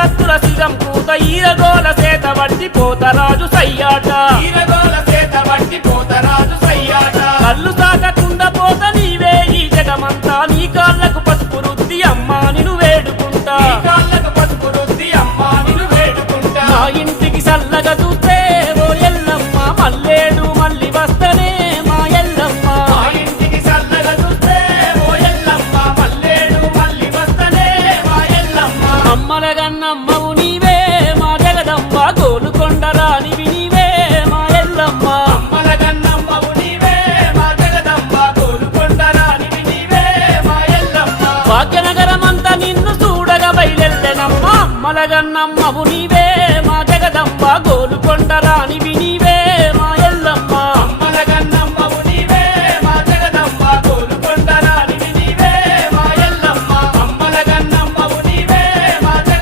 కత్తుల సిగం కూత ఈరగోల సేత వట్టి పోతరాజు సయ్యాట ఈరగోల సేత వట్టి పోతరాజు సయ్యాట కళ్ళు సాగకుండా పోత నీవే ఈ జగమంతా నీ కాళ్ళకు పసుపు రుద్ది అమ్మా నిన్ను వేడుకుంటా నీ కాళ్ళకు పసుపు రుద్ది అమ్మా నిన్ను వేడుకుంటా నా ఇంటికి చల్లగా చూస్తే ఓ ఎల్లమ్మ మల్లేడు మళ్ళీ వస్తనే మా ఎల్లమ్మ మా ఇంటికి చల్లగా చూస్తే ఓ ఎల్లమ్మ మల్లేడు మళ్ళీ వస్తనే మా ఎల్లమ్మ అమ్మల గన్నమ్మవు నీవే మా జగదమ్మ గోలుకొండ రానివి నీవే మా ఎల్లమ్మ అమ్మల గన్నమ్మవు నీవే మా జగదమ్మ గోలుకొండ రానివి నీవే మా ఎల్లమ్మ భాగ్యనగరమంతా నిన్ను చూడగా బయలెల్లెనమ్మ అమ్మల గన్నమ్మవు నీవే మా జగదమ్మ గోలుకొండ రానివి